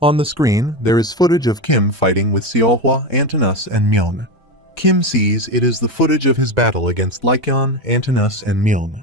On the screen, there is footage of Kim fighting with Seohwa, Antanas, and Myeon. Kim sees it is the footage of his battle against Lycaon, Antanas, and Myeon.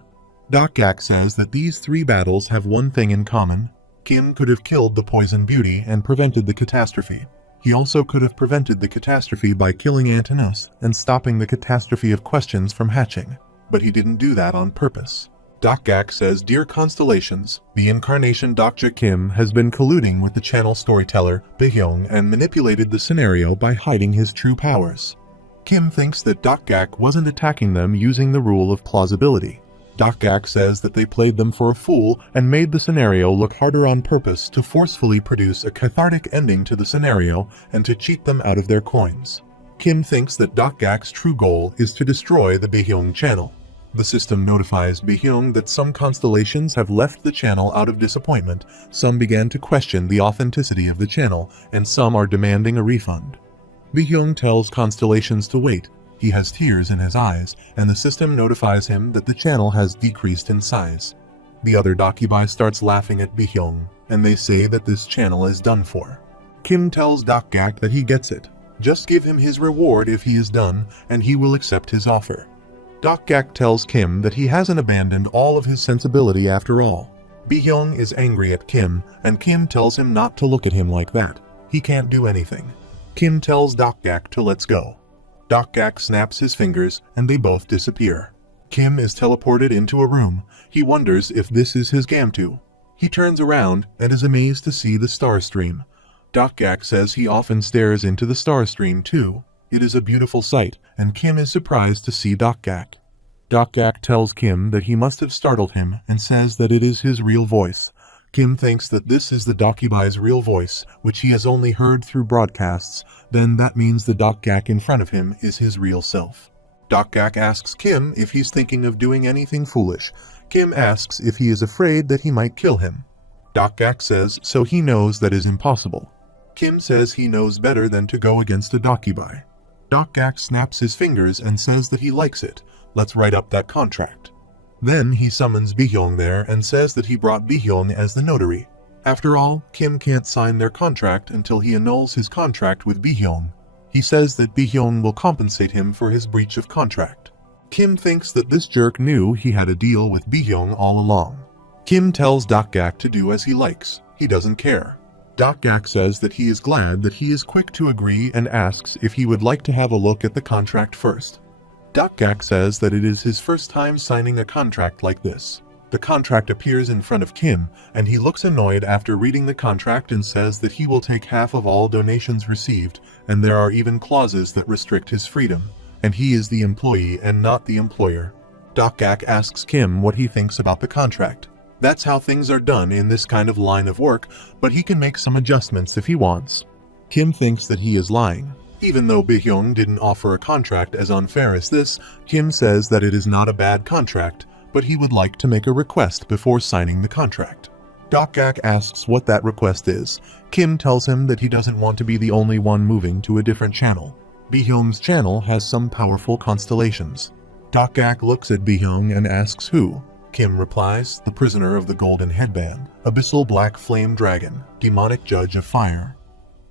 Gak says that these three battles have one thing in common. Kim could have killed the Poison Beauty and prevented the catastrophe. He also could have prevented the catastrophe by killing Antanas and stopping the catastrophe of questions from hatching. But he didn't do that on purpose. Gak says, "Dear Constellations, the Incarnation Dr. Kim has been colluding with the channel storyteller, Baehyung, and manipulated the scenario by hiding his true powers." Kim thinks that Gak wasn't attacking them using the rule of plausibility. Gak says that they played them for a fool and made the scenario look harder on purpose to forcefully produce a cathartic ending to the scenario and to cheat them out of their coins. Kim thinks that Gak's true goal is to destroy the Baehyung channel. The system notifies Baehyung that some constellations have left the channel out of disappointment, some began to question the authenticity of the channel, and some are demanding a refund. Baehyung tells constellations to wait. He has tears in his eyes, and the system notifies him that the channel has decreased in size. The other Dakibai starts laughing at Baehyung, and they say that this channel is done for. Kim tells Gak that he gets it. Just give him his reward if he is done, and he will accept his offer. Gak tells Kim that he hasn't abandoned all of his sensibility after all. Baehyung is angry at Kim, and Kim tells him not to look at him like that. He can't do anything. Kim tells Gak to let's go. Gak snaps his fingers, and they both disappear. Kim is teleported into a room. He wonders if this is his Gamtu. He turns around and is amazed to see the star stream. Gak says he often stares into the star stream too. It is a beautiful sight, and Kim is surprised to see Gak. Gak tells Kim that he must have startled him and says that it is his real voice. Kim thinks that this is the Dakibai's real voice, which he has only heard through broadcasts. Then that means the Gak in front of him is his real self. Gak asks Kim if he's thinking of doing anything foolish. Kim asks if he is afraid that he might kill him. Gak says so he knows that is impossible. Kim says he knows better than to go against a Dakibai. Gak snaps his fingers and says that he likes it. Let's write up that contract. Then he summons Baehyung there and says that he brought Baehyung as the notary. After all, Kim can't sign their contract until he annuls his contract with Baehyung. He says that Baehyung will compensate him for his breach of contract. Kim thinks that this jerk knew he had a deal with Baehyung all along. Kim tells Gak to do as he likes. He doesn't care. Gak says that he is glad that he is quick to agree and asks if he would like to have a look at the contract first. Gak says that it is his first time signing a contract like this. The contract appears in front of Kim, and he looks annoyed after reading the contract and says that he will take half of all donations received, and there are even clauses that restrict his freedom, and he is the employee and not the employer. Gak asks Kim what he thinks about the contract. That's how things are done in this kind of line of work, but he can make some adjustments if he wants. Kim thinks that he is lying. Even though Baehyung didn't offer a contract as unfair as this, Kim says that it is not a bad contract, but he would like to make a request before signing the contract. Gak asks what that request is. Kim tells him that he doesn't want to be the only one moving to a different channel. Baehyung's channel has some powerful constellations. Gak looks at Baehyung and asks who. Kim replies, the prisoner of the golden headband, abyssal black flame dragon, demonic judge of fire.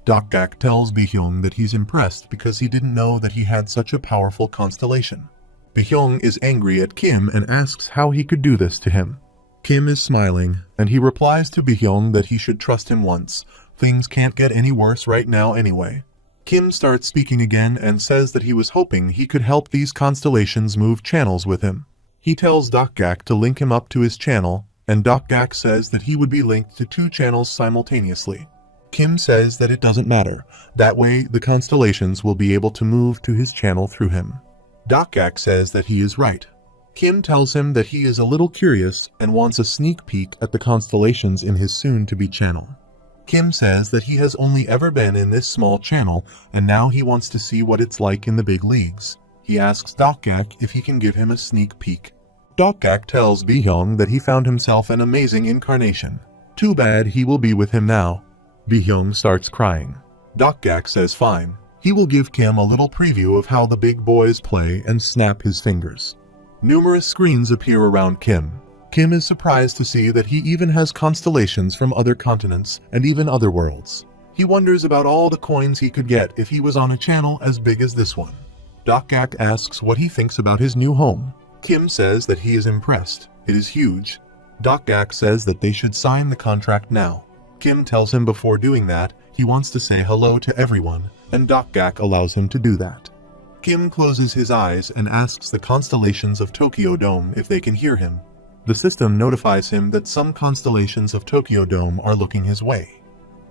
Gak tells Baehyung that he's impressed because he didn't know that he had such a powerful constellation. Baehyung is angry at Kim and asks how he could do this to him. Kim is smiling, and he replies to Baehyung that he should trust him once. Things can't get any worse right now anyway. Kim starts speaking again and says that he was hoping he could help these constellations move channels with him. He tells Gak to link him up to his channel, and Gak says that he would be linked to 2 channels simultaneously. Kim says that it doesn't matter. That way, the constellations will be able to move to his channel through him. Gak says that he is right. Kim tells him that he is a little curious and wants a sneak peek at the constellations in his soon-to-be channel. Kim says that he has only ever been in this small channel, and now he wants to see what it's like in the big leagues. He asks Gak if he can give him a sneak peek. Gak tells Baehyung that he found himself an amazing incarnation. Too bad he will be with him now. Baehyung starts crying. Gak says fine. He will give Kim a little preview of how the big boys play and snap his fingers. Numerous screens appear around Kim. Kim is surprised to see that he even has constellations from other continents and even other worlds. He wonders about all the coins he could get if he was on a channel as big as this one. Gak asks what he thinks about his new home. Kim says that he is impressed. It is huge. Gak says that they should sign the contract now. Kim tells him before doing that, he wants to say hello to everyone, and Gak allows him to do that. Kim closes his eyes and asks the constellations of Tokyo Dome if they can hear him. The system notifies him that some constellations of Tokyo Dome are looking his way.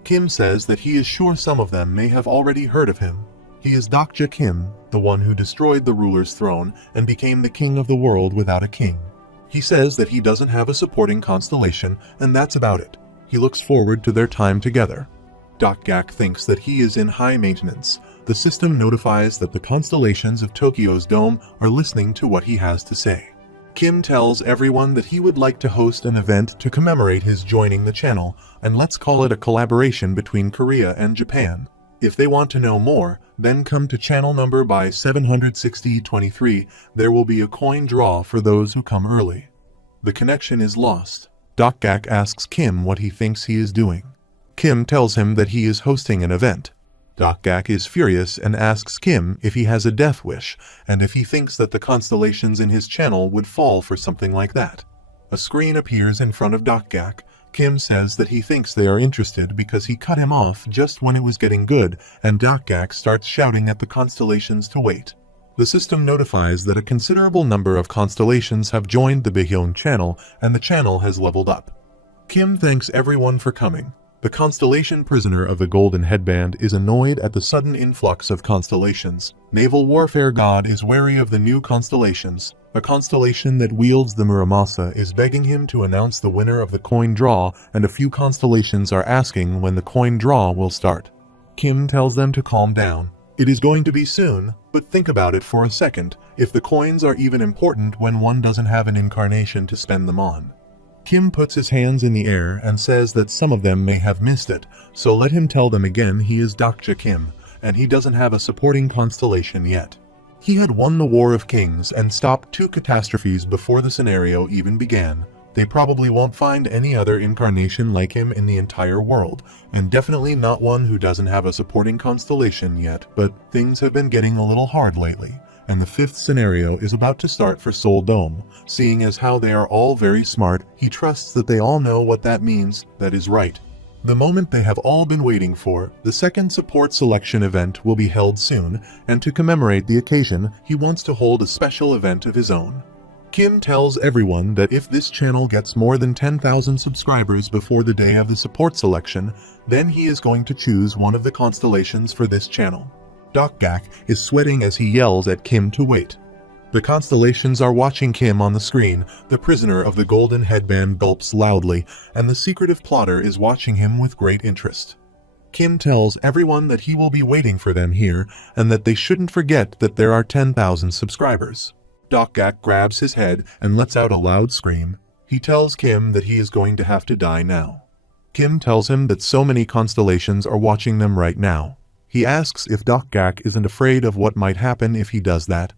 Kim says that he is sure some of them may have already heard of him. He is Dokja Kim, the one who destroyed the ruler's throne and became the king of the world without a king. He says that he doesn't have a supporting constellation, and that's about it. He looks forward to their time together. Gak thinks that he is in high maintenance. The system notifies that the constellations of Tokyo's dome are listening to what he has to say. Kim tells everyone that he would like to host an event to commemorate his joining the channel, and let's call it a collaboration between Korea and Japan. If they want to know more, then come to channel number by 76023. There will be a coin draw for those who come early. The connection is lost. Gak asks Kim what he thinks he is doing. Kim tells him that he is hosting an event. Gak is furious and asks Kim if he has a death wish, and if he thinks that the constellations in his channel would fall for something like that. A screen appears in front of Gak. Kim says that he thinks they are interested because he cut him off just when it was getting good, and Gak starts shouting at the constellations to wait. The system notifies that a considerable number of constellations have joined the Baekhyun channel, and the channel has leveled up. Kim thanks everyone for coming. The constellation prisoner of the golden headband is annoyed at the sudden influx of constellations. Naval warfare god is wary of the new constellations. A constellation that wields the Muramasa is begging him to announce the winner of the coin draw, and a few constellations are asking when the coin draw will start. Kim tells them to calm down. It is going to be soon, but think about it for a second, if the coins are even important when one doesn't have an incarnation to spend them on. Kim puts his hands in the air and says that some of them may have missed it, so let him tell them again he is Dokja Kim, and he doesn't have a supporting constellation yet. He had won the War of Kings and stopped 2 catastrophes before the scenario even began. They probably won't find any other incarnation like him in the entire world, and definitely not one who doesn't have a supporting constellation yet, but things have been getting a little hard lately. And the 5th scenario is about to start for Seoul Dome. Seeing as how they are all very smart, he trusts that they all know what that means. That is right. The moment they have all been waiting for, the 2nd support selection event will be held soon, and to commemorate the occasion, he wants to hold a special event of his own. Kim tells everyone that if this channel gets more than 10,000 subscribers before the day of the support selection, then he is going to choose one of the constellations for this channel. Gak is sweating as he yells at Kim to wait. The constellations are watching Kim on the screen. The prisoner of the golden headband gulps loudly, and the secretive plotter is watching him with great interest. Kim tells everyone that he will be waiting for them here, and that they shouldn't forget that there are 10,000 subscribers. Gak grabs his head and lets out a loud scream. He tells Kim that he is going to have to die now. Kim tells him that so many constellations are watching them right now. He asks if Gak isn't afraid of what might happen if he does that.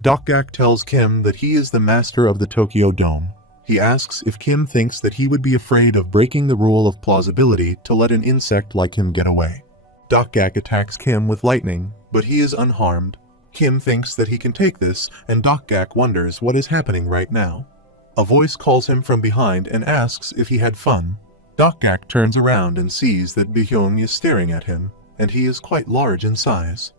Gak tells Kim that he is the master of the Tokyo Dome. He asks if Kim thinks that he would be afraid of breaking the rule of plausibility to let an insect like him get away. Gak attacks Kim with lightning, but he is unharmed. Kim thinks that he can take this, and Gak wonders what is happening right now. A voice calls him from behind and asks if he had fun. Gak turns around and sees that Baekhyun is staring at him, and he is quite large in size.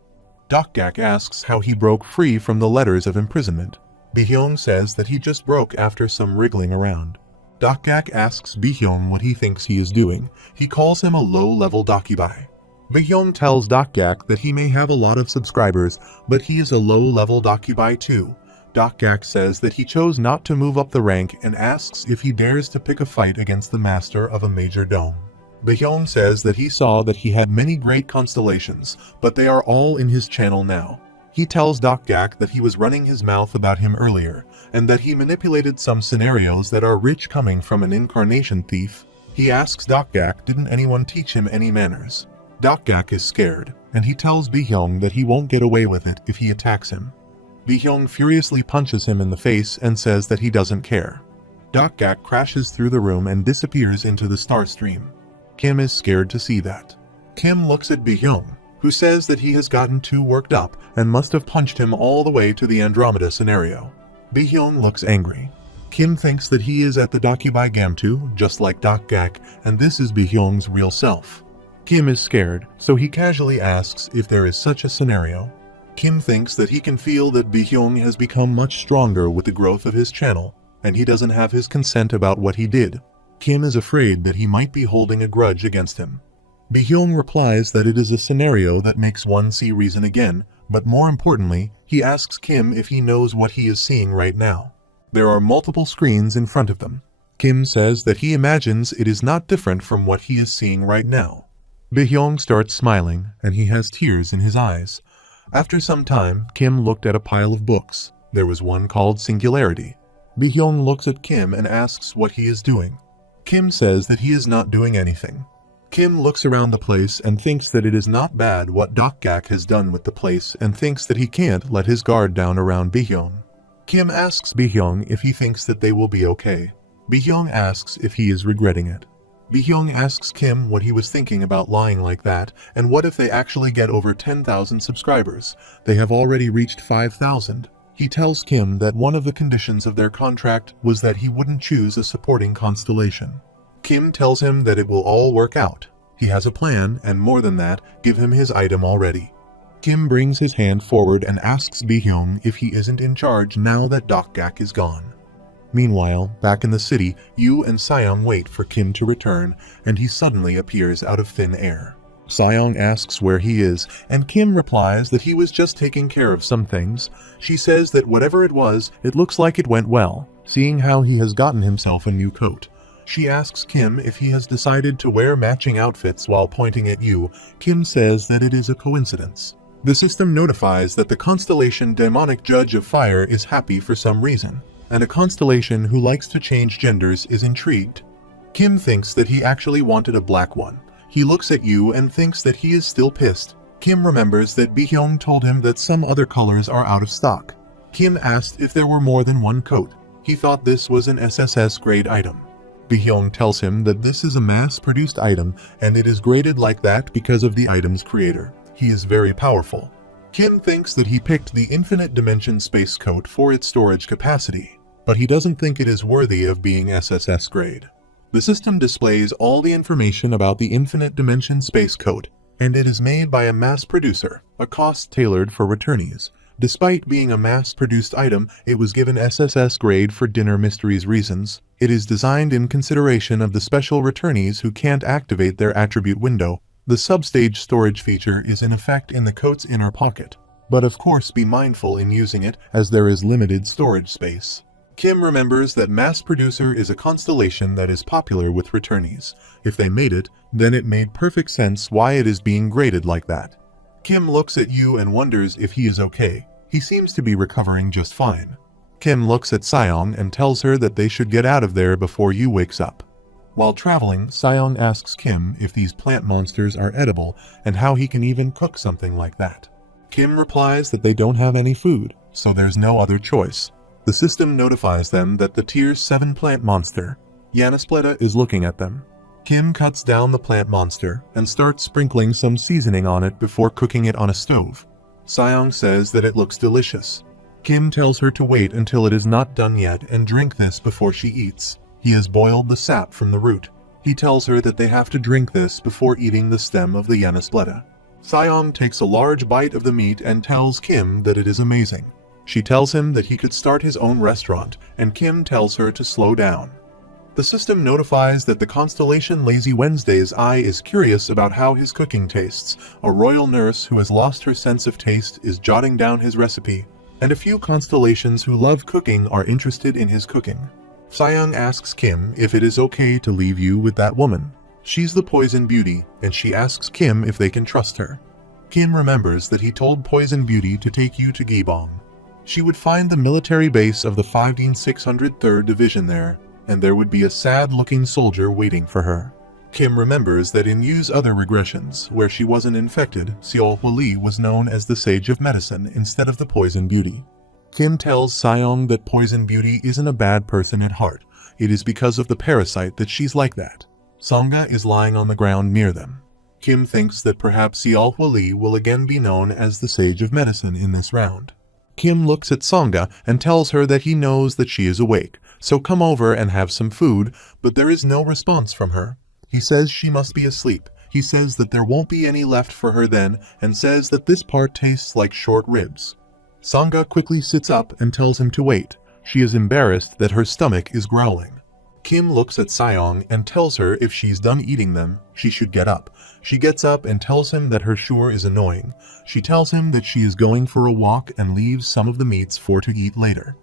Gak asks how he broke free from the letters of imprisonment. Baekhyun says that he just broke after some wriggling around. Gak asks Baekhyun what he thinks he is doing. He calls him a low-level Dakibai. Baekhyun tells Gak that he may have a lot of subscribers, but he is a low-level Dakibai too. Gak says that he chose not to move up the rank and asks if he dares to pick a fight against the master of a major dome. Baekhyun says that he saw that he had many great constellations, but they are all in his channel now. He tells Gak that he was running his mouth about him earlier, and that he manipulated some scenarios that are rich coming from an incarnation thief. He asks Gak didn't anyone teach him any manners. Gak is scared, and he tells Baekhyun that he won't get away with it if he attacks him. Baekhyun furiously punches him in the face and says that he doesn't care. Gak crashes through the room and disappears into the star stream. Kim is scared to see that. Kim looks at Bi-hyung, who says that he has gotten too worked up and must have punched him all the way to the Andromeda scenario. Bi-hyung looks angry. Kim thinks that he is at the Dokubai Gamtu, just like Gak, and this is Bi-hyung's real self. Kim is scared, so he casually asks if there is such a scenario. Kim thinks that he can feel that Bi-hyung has become much stronger with the growth of his channel, and he doesn't have his consent about what he did. Kim is afraid that he might be holding a grudge against him. Bi-hyung replies that it is a scenario that makes one see reason again, but more importantly, he asks Kim if he knows what he is seeing right now. There are multiple screens in front of them. Kim says that he imagines it is not different from what he is seeing right now. Bi-hyung starts smiling, and he has tears in his eyes. After some time, Kim looked at a pile of books. There was one called Singularity. Bi-hyung looks at Kim and asks what he is doing. Kim says that he is not doing anything. Kim looks around the place and thinks that it is not bad what Gak has done with the place and thinks that he can't let his guard down around Bi-hyung. Kim asks Bi-hyung if he thinks that they will be okay. Bi-hyung asks if he is regretting it. Bi-hyung asks Kim what he was thinking about lying like that, and what if they actually get over 10,000 subscribers. They have already reached 5,000. He tells Kim that one of the conditions of their contract was that he wouldn't choose a supporting constellation. Kim tells him that it will all work out. He has a plan, and more than that, give him his item already. Kim brings his hand forward and asks Bi-hyung if he isn't in charge now that Gak is gone. Meanwhile, back in the city, Yu and Sayoung wait for Kim to return, and he suddenly appears out of thin air. Sayoung asks where he is, and Kim replies that he was just taking care of some things. She says that whatever it was, it looks like it went well, seeing how he has gotten himself a new coat. She asks Kim if he has decided to wear matching outfits while pointing at Yu. Kim says that it is a coincidence. The system notifies that the constellation Demonic Judge of Fire is happy for some reason, and a constellation who likes to change genders is intrigued. Kim thinks that he actually wanted a black one. He looks at Yu and thinks that he is still pissed. Kim remembers that Bi-hyung told him that some other colors are out of stock. Kim asked if there were more than one coat. He thought this was an SSS grade item. Bi-hyung tells him that this is a mass-produced item and it is graded like that because of the item's creator. He is very powerful. Kim thinks that he picked the Infinite Dimension Space Coat for its storage capacity, but he doesn't think it is worthy of being SSS grade. The system displays all the information about the Infinite Dimension Space Coat, and it is made by a mass producer, a cost tailored for returnees. Despite being a mass-produced item, it was given SSS grade for Dinner Mysteries reasons. It is designed in consideration of the special returnees who can't activate their attribute window. The substage storage feature is in effect in the coat's inner pocket, but of course be mindful in using it as there is limited storage space. Kim remembers that Mass Producer is a constellation that is popular with returnees. If they made it, then it made perfect sense why it is being graded like that. Kim looks at Yu and wonders if he is okay. He seems to be recovering just fine. Kim looks at Sayoung and tells her that they should get out of there before Yu wakes up. While traveling, Sayoung asks Kim if these plant monsters are edible and how he can even cook something like that. Kim replies that they don't have any food, so there's no other choice. The system notifies them that the Tier 7 plant monster, Yanaspleta, is looking at them. Kim cuts down the plant monster and starts sprinkling some seasoning on it before cooking it on a stove. Sayoung says that it looks delicious. Kim tells her to wait until it is not done yet and drink this before she eats. He has boiled the sap from the root. He tells her that they have to drink this before eating the stem of the Yanaspleta. Sayoung takes a large bite of the meat and tells Kim that it is amazing. She tells him that he could start his own restaurant, and Kim tells her to slow down. The system notifies that the constellation Lazy Wednesday's eye is curious about how his cooking tastes. A royal nurse who has lost her sense of taste is jotting down his recipe, and a few constellations who love cooking are interested in his cooking. Sayoung asks Kim if it is okay to leave Yu with that woman. She's the Poison Beauty, and she asks Kim if they can trust her. Kim remembers that he told Poison Beauty to take Yu to Gibong. She would find the military base of the 5,603rd Division there, and there would be a sad-looking soldier waiting for her. Kim remembers that in Yu's other regressions, where she wasn't infected, Seol Hwali was known as the Sage of Medicine instead of the Poison Beauty. Kim tells Sayoung that Poison Beauty isn't a bad person at heart. It is because of the parasite that she's like that. Songa is lying on the ground near them. Kim thinks that perhaps Seolhwa Lee will again be known as the Sage of Medicine in this round. Kim looks at Sangha and tells her that he knows that she is awake, so come over and have some food, but there is no response from her. He says she must be asleep. He says that there won't be any left for her then, and says that this part tastes like short ribs. Sangha quickly sits up and tells him to wait. She is embarrassed that her stomach is growling. Kim looks at Seong and tells her if she's done eating them, she should get up. She gets up and tells him that her chore is annoying. She tells him that she is going for a walk and leaves some of the meats for to eat later.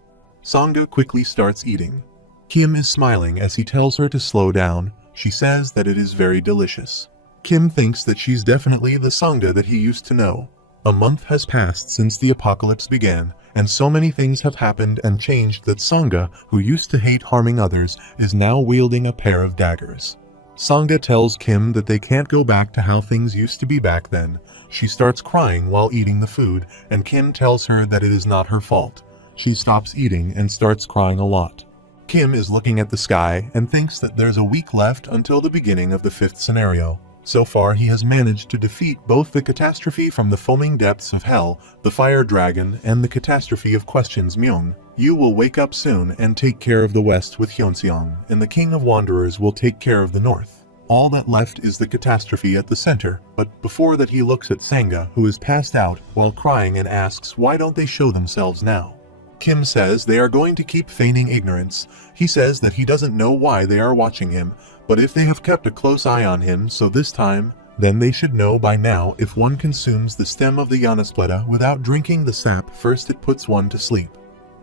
Sangha quickly starts eating. Kim is smiling as he tells her to slow down. She says that it is very delicious. Kim thinks that she's definitely the Sangha that he used to know. A month has passed since the apocalypse began, and so many things have happened and changed that Sangha, who used to hate harming others, is now wielding a pair of daggers. Sangha tells Kim that they can't go back to how things used to be back then. She starts crying while eating the food, and Kim tells her that it is not her fault. She stops eating and starts crying a lot. Kim is looking at the sky and thinks that there's a week left until the beginning of the 5th scenario. So far, he has managed to defeat both the catastrophe from the foaming depths of hell, the fire dragon, and the catastrophe of questions Myung. You will wake up soon and take care of the west with Hyunseong, and the king of wanderers will take care of the north. All that left is the catastrophe at the center, but before that he looks at Sangha, who is passed out, while crying and asks why don't they show themselves now. Kim says they are going to keep feigning ignorance. He says that he doesn't know why they are watching him, but if they have kept a close eye on him so this time, then they should know by now if one consumes the stem of the Yanaspleta without drinking the sap first it puts one to sleep.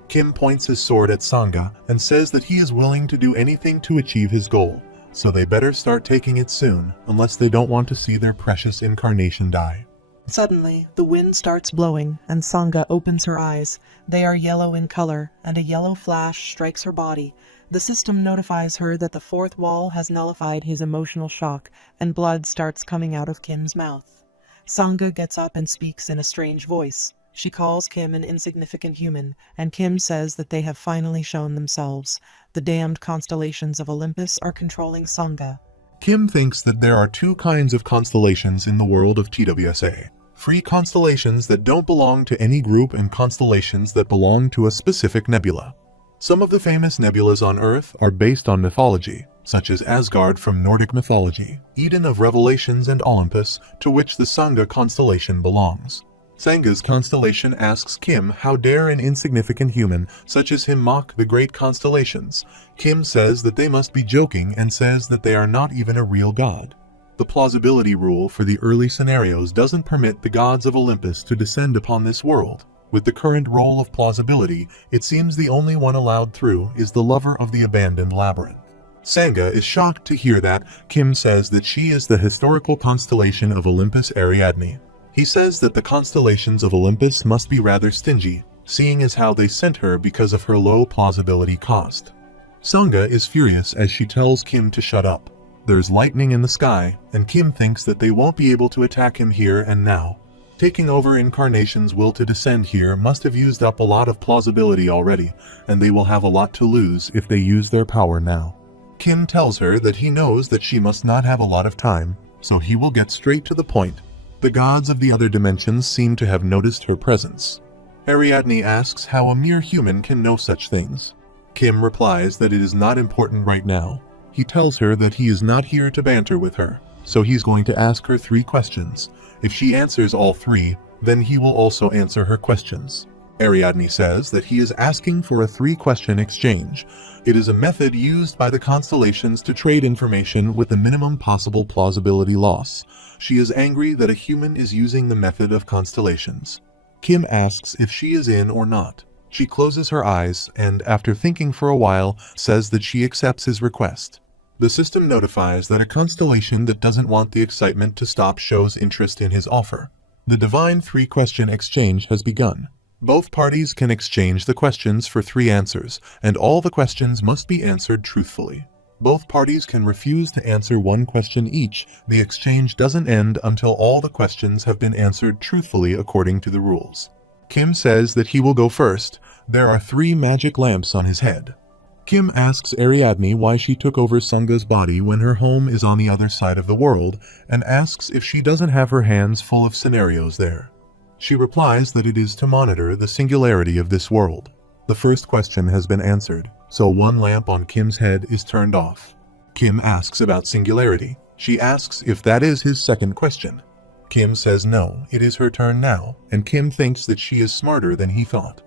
Kim points his sword at Sangha and says that he is willing to do anything to achieve his goal, so they better start taking it soon, unless they don't want to see their precious incarnation die. Suddenly, the wind starts blowing, and Sangha opens her eyes. They are yellow in color, and a yellow flash strikes her body. The system notifies her that the 4th wall has nullified his emotional shock, and blood starts coming out of Kim's mouth. Sangha gets up and speaks in a strange voice. She calls Kim an insignificant human, and Kim says that they have finally shown themselves. The damned constellations of Olympus are controlling Sangha. Kim thinks that there are 2 kinds of constellations in the world of TWSA. Free constellations that don't belong to any group and constellations that belong to a specific nebula. Some of the famous nebulas on Earth are based on mythology, such as Asgard from Nordic mythology, Eden of Revelations, and Olympus, to which the Sangha constellation belongs. Sangha's constellation asks Kim how dare an insignificant human such as him mock the great constellations. Kim says that they must be joking and says that they are not even a real god. The plausibility rule for the early scenarios doesn't permit the gods of Olympus to descend upon this world. With the current role of plausibility, it seems the only one allowed through is the lover of the abandoned labyrinth. Sangha is shocked to hear that. Kim says that she is the historical constellation of Olympus Ariadne. He says that the constellations of Olympus must be rather stingy, seeing as how they sent her because of her low plausibility cost. Sangha is furious as she tells Kim to shut up. There's lightning in the sky, and Kim thinks that they won't be able to attack him here and now. Taking over Incarnation's will to descend here must have used up a lot of plausibility already, and they will have a lot to lose if they use their power now. Kim tells her that he knows that she must not have a lot of time, so he will get straight to the point. The gods of the other dimensions seem to have noticed her presence. Ariadne asks how a mere human can know such things. Kim replies that it is not important right now. He tells her that he is not here to banter with her, so he's going to ask her 3 questions. If she answers all 3, then he will also answer her questions. Ariadne says that he is asking for a 3-question exchange. It is a method used by the constellations to trade information with the minimum possible plausibility loss. She is angry that a human is using the method of constellations. Kim asks if she is in or not. She closes her eyes and, after thinking for a while, says that she accepts his request. The system notifies that a constellation that doesn't want the excitement to stop shows interest in his offer. The divine 3-question exchange has begun. Both parties can exchange the questions for 3 answers, and all the questions must be answered truthfully. Both parties can refuse to answer 1 question each. The exchange doesn't end until all the questions have been answered truthfully according to the rules. Kim says that he will go first. There are 3 magic lamps on his head. Kim asks Ariadne why she took over Sanga's body when her home is on the other side of the world, and asks if she doesn't have her hands full of scenarios there. She replies that it is to monitor the singularity of this world. The first question has been answered, so one lamp on Kim's head is turned off. Kim asks about singularity. She asks if that is his second question. Kim says no, it is her turn now, and Kim thinks that she is smarter than he thought.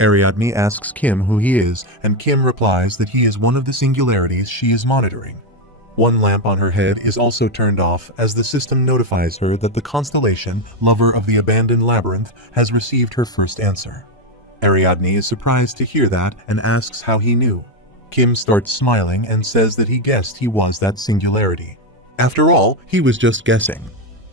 Ariadne asks Kim who he is, and Kim replies that he is one of the singularities she is monitoring. One lamp on her head is also turned off as the system notifies her that the Constellation, lover of the abandoned labyrinth, has received her first answer. Ariadne is surprised to hear that and asks how he knew. Kim starts smiling and says that he guessed he was that singularity. After all, he was just guessing.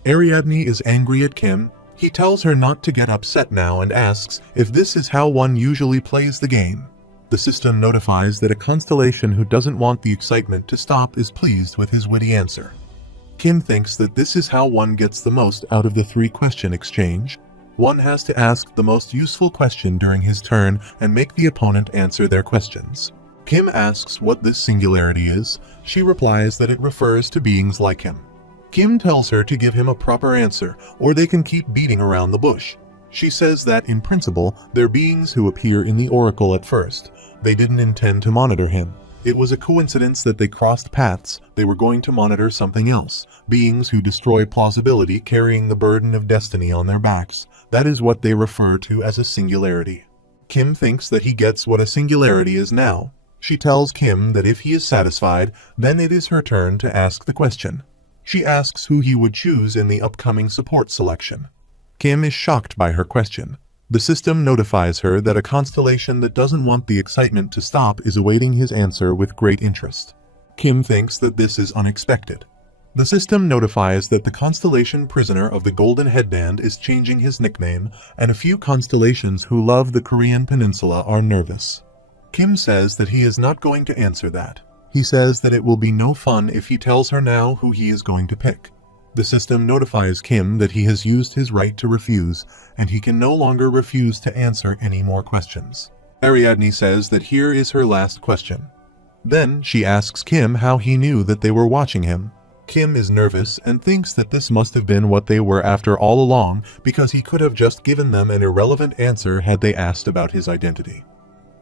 Ariadne is angry at Kim. He tells her not to get upset now and asks if this is how one usually plays the game. The system notifies that a Constellation who doesn't want the excitement to stop is pleased with his witty answer. Kim thinks that this is how one gets the most out of the three-question exchange. One has to ask the most useful question during his turn and make the opponent answer their questions. Kim asks what this singularity is. She replies that it refers to beings like him. Kim tells her to give him a proper answer, or they can keep beating around the bush. She says that, in principle, they're beings who appear in the Oracle at first. They didn't intend to monitor him. It was a coincidence that they crossed paths. They were going to monitor something else. Beings who destroy plausibility, carrying the burden of destiny on their backs. That is what they refer to as a singularity. Kim thinks that he gets what a singularity is now. She tells Kim that if he is satisfied, then it is her turn to ask the question. She asks who he would choose in the upcoming support selection. Kim is shocked by her question. The system notifies her that a Constellation that doesn't want the excitement to stop is awaiting his answer with great interest. Kim thinks that this is unexpected. The system notifies that the Constellation prisoner of the Golden Headband is changing his nickname, and a few Constellations who love the Korean peninsula are nervous. Kim says that he is not going to answer that. He says that it will be no fun if he tells her now who he is going to pick. The system notifies Kim that he has used his right to refuse, and he can no longer refuse to answer any more questions. Ariadne says that here is her last question. Then she asks Kim how he knew that they were watching him. Kim is nervous and thinks that this must have been what they were after all along, because he could have just given them an irrelevant answer had they asked about his identity.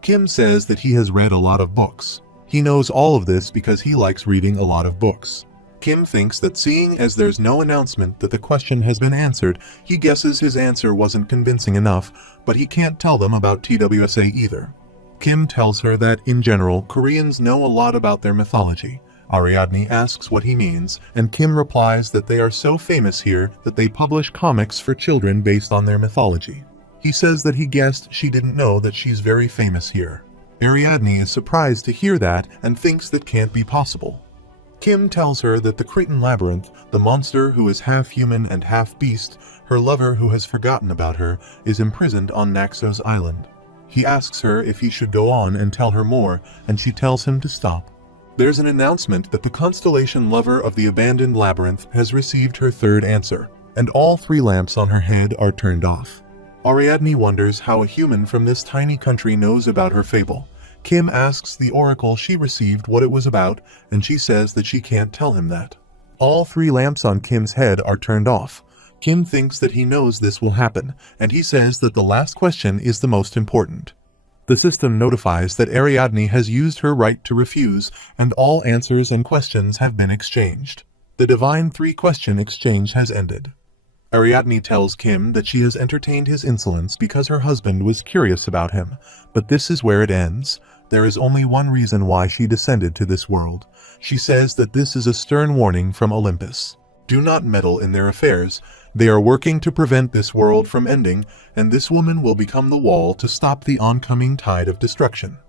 Kim says that he has read a lot of books. He knows all of this because he likes reading a lot of books. Kim thinks that seeing as there's no announcement that the question has been answered, he guesses his answer wasn't convincing enough, but he can't tell them about TWSA either. Kim tells her that, in general, Koreans know a lot about their mythology. Ariadne asks what he means, and Kim replies that they are so famous here that they publish comics for children based on their mythology. He says that he guessed she didn't know that she's very famous here. Ariadne is surprised to hear that and thinks that can't be possible. Kim tells her that the Cretan Labyrinth, the monster who is half human and half beast, her lover who has forgotten about her, is imprisoned on Naxos Island. He asks her if he should go on and tell her more, and she tells him to stop. There's an announcement that the Constellation lover of the abandoned labyrinth has received her third answer, and all three lamps on her head are turned off. Ariadne wonders how a human from this tiny country knows about her fable. Kim asks the oracle she received what it was about, and she says that she can't tell him that. All three lamps on Kim's head are turned off. Kim thinks that he knows this will happen, and he says that the last question is the most important. The system notifies that Ariadne has used her right to refuse, and all answers and questions have been exchanged. The divine three-question exchange has ended. Ariadne tells Kim that she has entertained his insolence because her husband was curious about him, but this is where it ends. There is only one reason why she descended to this world. She says that this is a stern warning from Olympus. Do not meddle in their affairs. They are working to prevent this world from ending, and this woman will become the wall to stop the oncoming tide of destruction.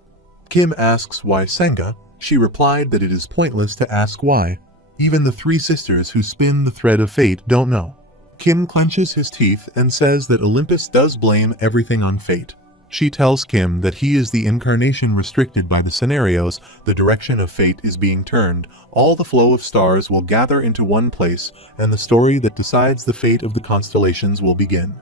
Kim asks why Senga. She replied that it is pointless to ask why. Even the three sisters who spin the thread of fate don't know. Kim clenches his teeth and says that Olympus does blame everything on fate. She tells Kim that he is the incarnation restricted by the scenarios, the direction of fate is being turned, all the flow of stars will gather into one place, and the story that decides the fate of the constellations will begin.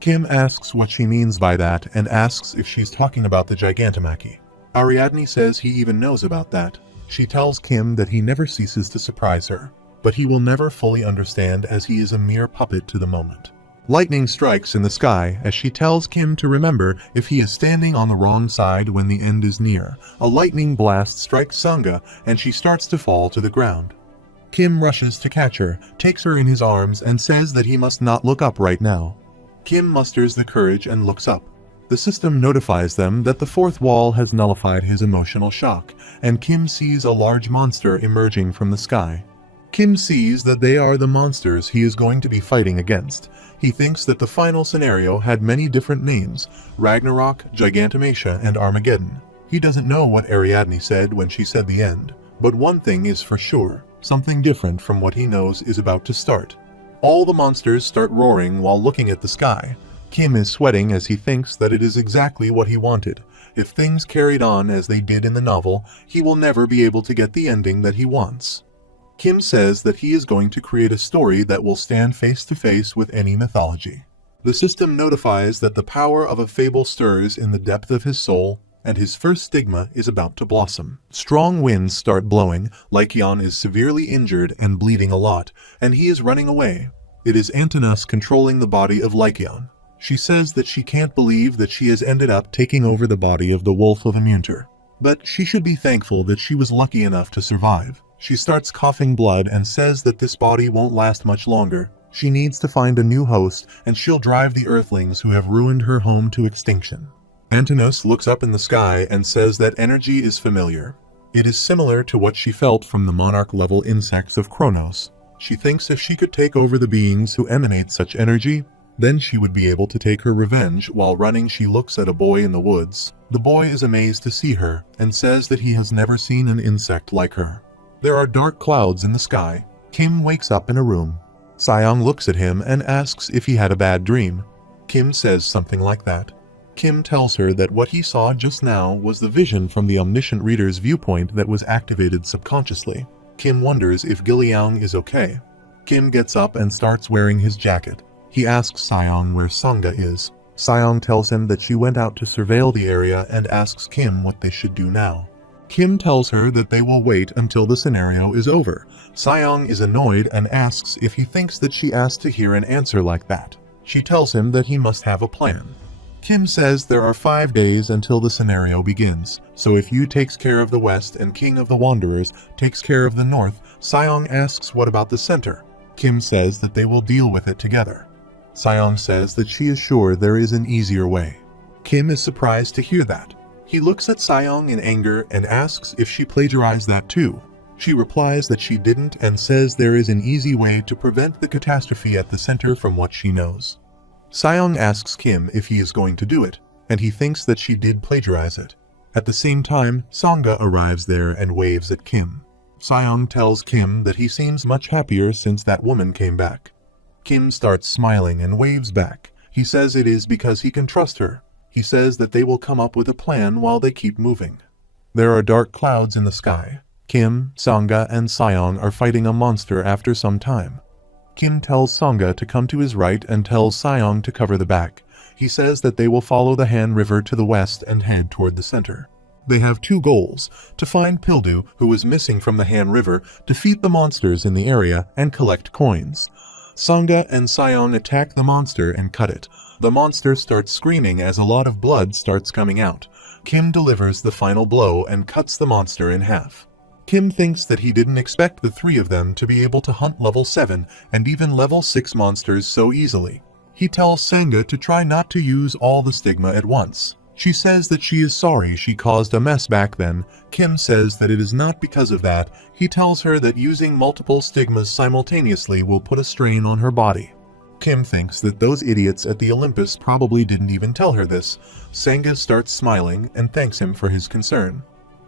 Kim asks what she means by that and asks if she's talking about the Gigantomachy. Ariadne says he even knows about that. She tells Kim that he never ceases to surprise her, but he will never fully understand as he is a mere puppet to the moment. Lightning strikes in the sky as she tells Kim to remember if he is standing on the wrong side when the end is near. A lightning blast strikes Sangha and she starts to fall to the ground. Kim rushes to catch her, takes her in his arms and says that he must not look up right now. Kim musters the courage and looks up. The system notifies them that the fourth wall has nullified his emotional shock, and Kim sees a large monster emerging from the sky. Kim sees that they are the monsters he is going to be fighting against. He thinks that the final scenario had many different names: Ragnarok, Gigantomachia, and Armageddon. He doesn't know what Ariadne said when she said the end, but one thing is for sure, something different from what he knows is about to start. All the monsters start roaring while looking at the sky. Kim is sweating as he thinks that it is exactly what he wanted. If things carried on as they did in the novel, he will never be able to get the ending that he wants. Kim says that he is going to create a story that will stand face to face with any mythology. The system notifies that the power of a fable stirs in the depth of his soul, and his first stigma is about to blossom. Strong winds start blowing, Lycaon is severely injured and bleeding a lot, and he is running away. It is Antinous controlling the body of Lycaon. She says that she can't believe that she has ended up taking over the body of the Wolf of Immunter, but she should be thankful that she was lucky enough to survive. She starts coughing blood and says that this body won't last much longer. She needs to find a new host, and she'll drive the Earthlings who have ruined her home to extinction. Antinous looks up in the sky and says that energy is familiar. It is similar to what she felt from the monarch-level insects of Kronos. She thinks if she could take over the beings who emanate such energy, then she would be able to take her revenge. While running, she looks at a boy in the woods. The boy is amazed to see her and says that he has never seen an insect like her. There are dark clouds in the sky. Kim wakes up in a room. Seong looks at him and asks if he had a bad dream. Kim says something like that. Kim tells her that what he saw just now was the vision from the omniscient reader's viewpoint that was activated subconsciously. Kim wonders if Giliang is okay. Kim gets up and starts wearing his jacket. He asks Seong where Sangha is. Seong tells him that she went out to surveil the area and asks Kim what they should do now. Kim tells her that they will wait until the scenario is over. Seong is annoyed and asks if he thinks that she asked to hear an answer like that. She tells him that he must have a plan. Kim says there are 5 days until the scenario begins, so if Yu takes care of the West and King of the Wanderers takes care of the North, Seong asks what about the center. Kim says that they will deal with it together. Seong says that she is sure there is an easier way. Kim is surprised to hear that. He looks at Seong in anger and asks if she plagiarized that too. She replies that she didn't and says there is an easy way to prevent the catastrophe at the center from what she knows. Seong asks Kim if he is going to do it, and he thinks that she did plagiarize it. At the same time, Sangha arrives there and waves at Kim. Seong tells Kim that he seems much happier since that woman came back. Kim starts smiling and waves back. He says it is because he can trust her. He says that they will come up with a plan while they keep moving. There are dark clouds in the sky. Kim, Sangha, and Seong are fighting a monster after some time. Kim tells Sangha to come to his right and tells Seong to cover the back. He says that they will follow the Han River to the west and head toward the center. They have 2 goals: to find Pildu, who is missing from the Han River, defeat the monsters in the area, and collect coins. Sangha and Seong attack the monster and cut it. The monster starts screaming as a lot of blood starts coming out. Kim delivers the final blow and cuts the monster in half. Kim thinks that he didn't expect the 3 of them to be able to hunt level 7 and even level 6 monsters so easily. He tells Sangha to try not to use all the stigma at once. She says that she is sorry she caused a mess back then. Kim says that it is not because of that. He tells her that using multiple stigmas simultaneously will put a strain on her body. Kim thinks that those idiots at the Olympus probably didn't even tell her this. Sangha starts smiling and thanks him for his concern.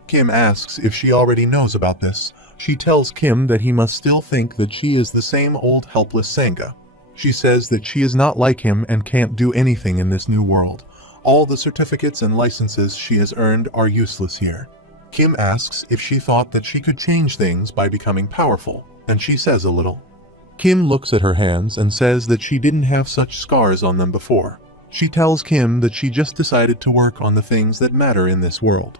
Kim asks if she already knows about this. She tells Kim that he must still think that she is the same old helpless Sangha. She says that she is not like him and can't do anything in this new world. All the certificates and licenses she has earned are useless here. Kim asks if she thought that she could change things by becoming powerful, and she says a little. Kim looks at her hands and says that she didn't have such scars on them before. She tells Kim that she just decided to work on the things that matter in this world.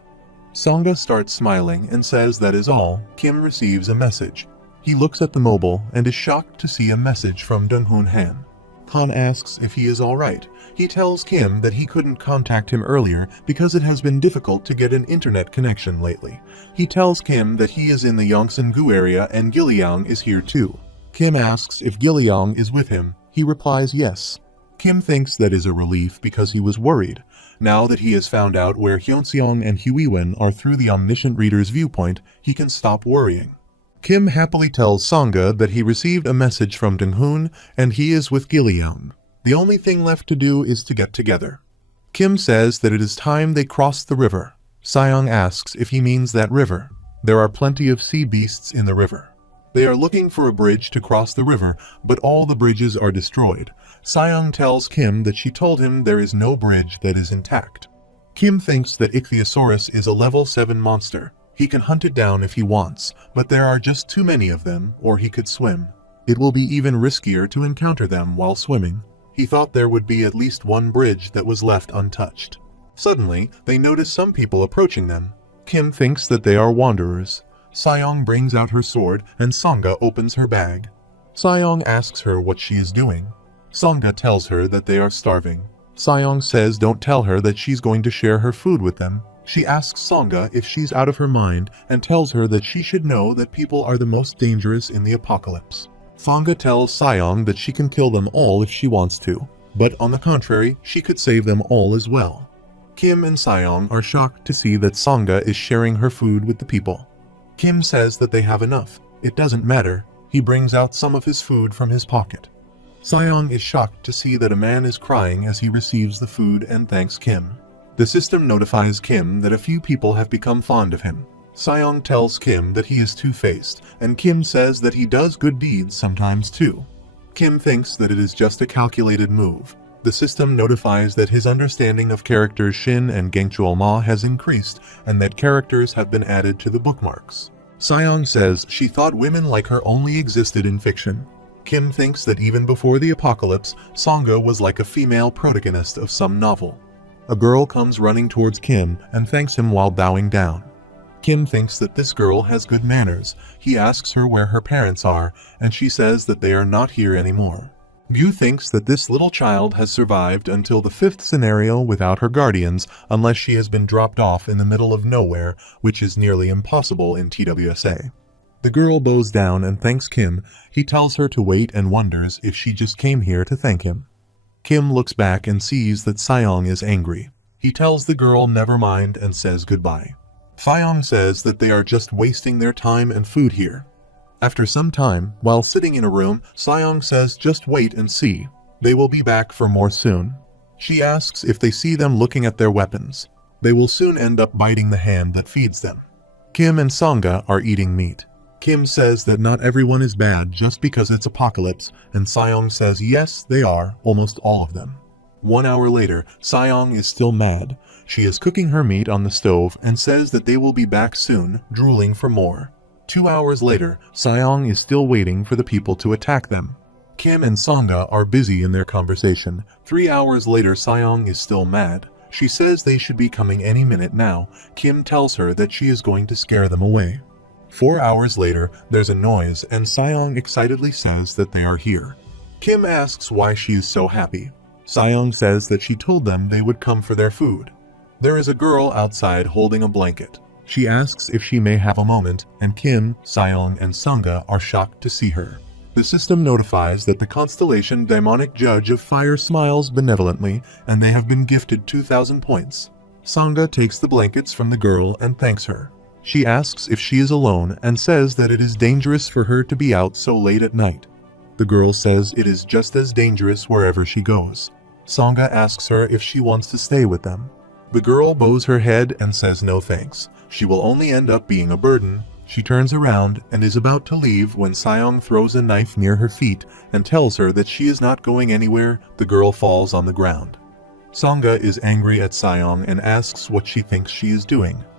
Sangha starts smiling and says that is all. Kim receives a message. He looks at the mobile and is shocked to see a message from Donghoon Han. Han asks if he is alright. He tells Kim that he couldn't contact him earlier because it has been difficult to get an internet connection lately. He tells Kim that he is in the Yongsan-gu area and Giliang is here too. Kim asks if Giliang is with him. He replies yes. Kim thinks that is a relief because he was worried. Now that he has found out where Hyunseong and Huiwen are through the omniscient reader's viewpoint, he can stop worrying. Kim happily tells Sangha that he received a message from Donghoon and he is with Giliang. The only thing left to do is to get together. Kim says that it is time they cross the river. Seong asks if he means that river. There are plenty of sea beasts in the river. They are looking for a bridge to cross the river, but all the bridges are destroyed. Seong tells Kim that she told him there is no bridge that is intact. Kim thinks that Ichthyosaurus is a level 7 monster. He can hunt it down if he wants, but there are just too many of them, or he could swim. It will be even riskier to encounter them while swimming. He thought there would be at least one bridge that was left untouched. Suddenly, they notice some people approaching them. Kim thinks that they are wanderers. Seong brings out her sword and Sangha opens her bag. Seong asks her what she is doing. Sangha tells her that they are starving. Seong says don't tell her that she's going to share her food with them. She asks Sangha if she's out of her mind and tells her that she should know that people are the most dangerous in the apocalypse. Sangha tells Seong that she can kill them all if she wants to, but on the contrary, she could save them all as well. Kim and Seong are shocked to see that Sangha is sharing her food with the people. Kim says that they have enough. It doesn't matter. He brings out some of his food from his pocket. Seong is shocked to see that a man is crying as he receives the food and thanks Kim. The system notifies Kim that a few people have become fond of him. Seong tells Kim that he is two-faced, and Kim says that he does good deeds sometimes too. Kim thinks that it is just a calculated move. The system notifies that his understanding of characters Shin and Gengchul Ma has increased, and that characters have been added to the bookmarks. Seong says she thought women like her only existed in fiction. Kim thinks that even before the apocalypse, Sangha was like a female protagonist of some novel. A girl comes running towards Kim and thanks him while bowing down. Kim thinks that this girl has good manners. He asks her where her parents are, and she says that they are not here anymore. Gu thinks that this little child has survived until the 5th scenario without her guardians, unless she has been dropped off in the middle of nowhere, which is nearly impossible in TWSA. The girl bows down and thanks Kim. He tells her to wait and wonders if she just came here to thank him. Kim looks back and sees that Seong is angry. He tells the girl never mind and says goodbye. Seong says that they are just wasting their time and food here. After some time, while sitting in a room, Seong says just wait and see. They will be back for more soon. She asks if they see them looking at their weapons. They will soon end up biting the hand that feeds them. Kim and Sangha are eating meat. Kim says that not everyone is bad just because it's apocalypse, and Seong says yes, they are, almost all of them. 1 hour later, Seong is still mad. She is cooking her meat on the stove and says that they will be back soon, drooling for more. 2 hours later, Seong is still waiting for the people to attack them. Kim and Sangha are busy in their conversation. 3 hours later, Seong is still mad. She says they should be coming any minute now. Kim tells her that she is going to scare them away. 4 hours later, there's a noise and Seong excitedly says that they are here. Kim asks why she is so happy. Seong says that she told them they would come for their food. There is a girl outside holding a blanket. She asks if she may have a moment, and Kim, Seong, and Sangha are shocked to see her. The system notifies that the Constellation Daimonic Judge of Fire smiles benevolently, and they have been gifted 2,000 points. Sangha takes the blankets from the girl and thanks her. She asks if she is alone and says that it is dangerous for her to be out so late at night. The girl says it is just as dangerous wherever she goes. Sangha asks her if she wants to stay with them. The girl bows her head and says no thanks. She will only end up being a burden. She turns around and is about to leave when Seong throws a knife near her feet and tells her that she is not going anywhere. The girl falls on the ground. Sangha is angry at Seong and asks what she thinks she is doing.